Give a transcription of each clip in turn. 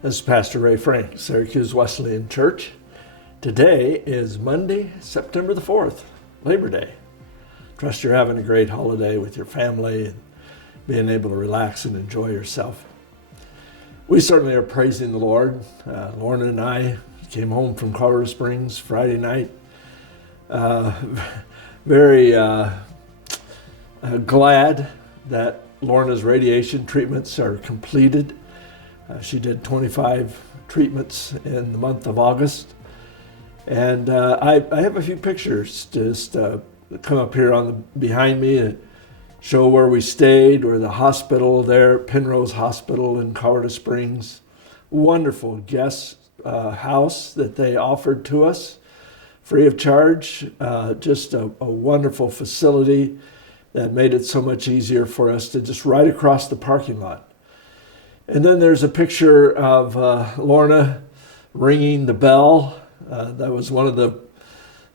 This is Pastor Ray Frank, Syracuse Wesleyan Church. Today is Monday, September the 4th, Labor Day. Trust you're having a great holiday with your family and being able to relax and enjoy yourself. We certainly are praising the Lord. Lorna and I came home from Colorado Springs Friday night. Very glad that Lorna's radiation treatments are completed. She did 25 treatments in the month of August. And I have a few pictures just come up here behind me and show where we stayed, or the hospital there, Penrose Hospital in Colorado Springs. Wonderful guest house that they offered to us free of charge. Just a wonderful facility that made it so much easier for us to just ride across the parking lot. And then there's a picture of Lorna ringing the bell. That was one of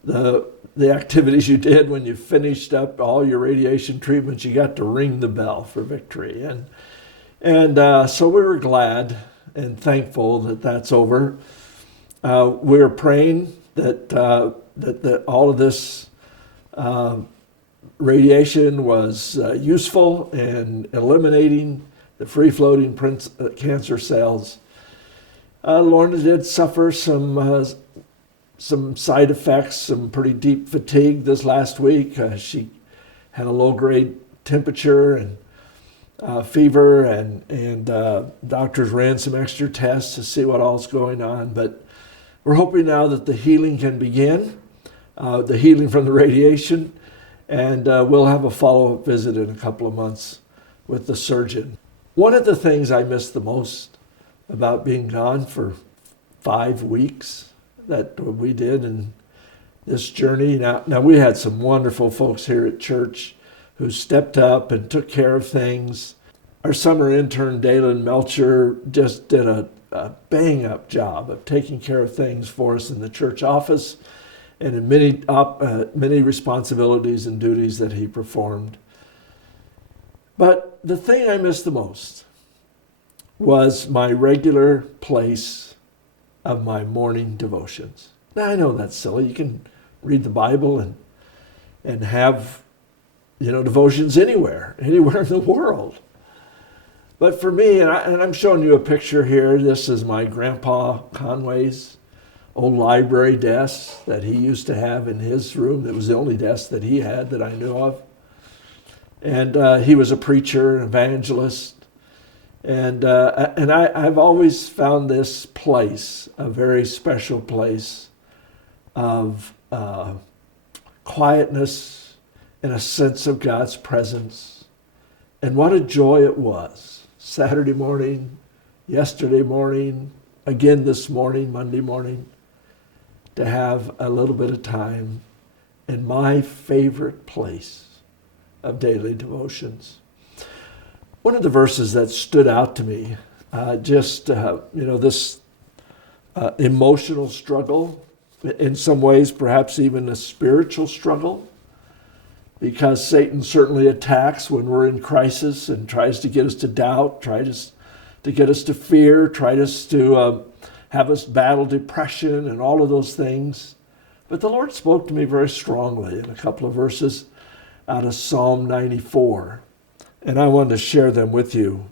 the activities you did when you finished up all your radiation treatments. You got to ring the bell for victory. And so we were glad and thankful that that's over. We were praying that all of this radiation was useful in eliminating the free-floating cancer cells. Lorna did suffer some side effects, some pretty deep fatigue this last week. She had a low-grade temperature and fever, and doctors ran some extra tests to see what all's going on. But we're hoping now that the healing can begin, the healing from the radiation, and we'll have a follow-up visit in a couple of months with the surgeon. One of the things I miss the most about being gone for 5 weeks that we did in this journey. Now we had some wonderful folks here at church who stepped up and took care of things. Our summer intern, Dalen Melcher, just did a bang-up job of taking care of things for us in the church office and in many responsibilities and duties that he performed. But the thing I missed the most was my regular place of my morning devotions. Now, I know that's silly. You can read the Bible and have, devotions anywhere in the world. But for me, and I'm showing you a picture here. This is my Grandpa Conway's old library desk that he used to have in his room. It was the only desk that he had that I knew of. And he was a preacher, an evangelist. And I've always found this place a very special place of quietness and a sense of God's presence. And what a joy it was. Saturday morning, yesterday morning, again this morning, Monday morning, to have a little bit of time in my favorite place of daily devotions. One of the verses that stood out to me, this emotional struggle, in some ways perhaps even a spiritual struggle, because Satan certainly attacks when we're in crisis and tries to get us to doubt, tries to get us to fear, tries to have us battle depression and all of those things. But the Lord spoke to me very strongly in a couple of verses out of Psalm 94. And I wanted to share them with you.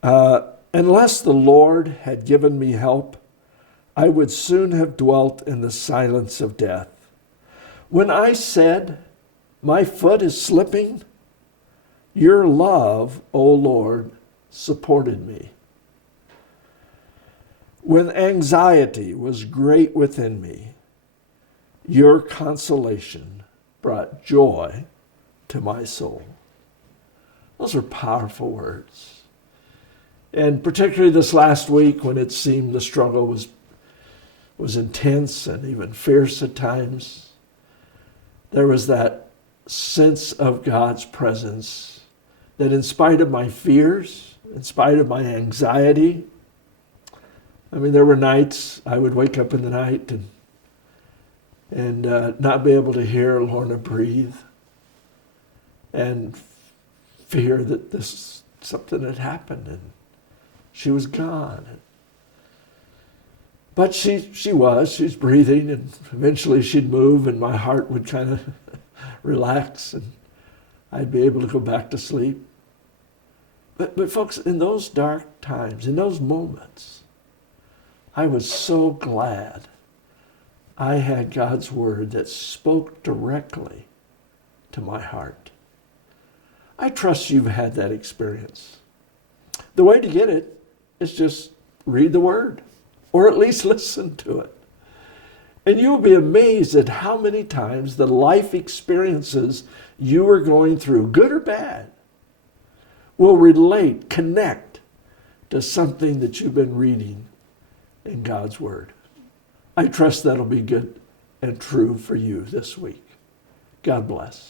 Unless the Lord had given me help, I would soon have dwelt in the silence of death. When I said, my foot is slipping, your love, O Lord, supported me. When anxiety was great within me, your consolation brought joy to my soul. Those are powerful words. And particularly this last week when it seemed the struggle was intense and even fierce at times, there was that sense of God's presence that in spite of my fears, in spite of my anxiety, there were nights I would wake up in the night and not be able to hear Lorna breathe and fear that something had happened. She was gone. But she's breathing, and eventually she'd move, and my heart would kind of relax, and I'd be able to go back to sleep. But folks, in those dark times, in those moments, I was so glad I had God's word that spoke directly to my heart. I trust you've had that experience. The way to get it is just read the word, or at least listen to it. And you'll be amazed at how many times the life experiences you are going through, good or bad, will relate, connect to something that you've been reading in God's word. I trust that'll be good and true for you this week. God bless.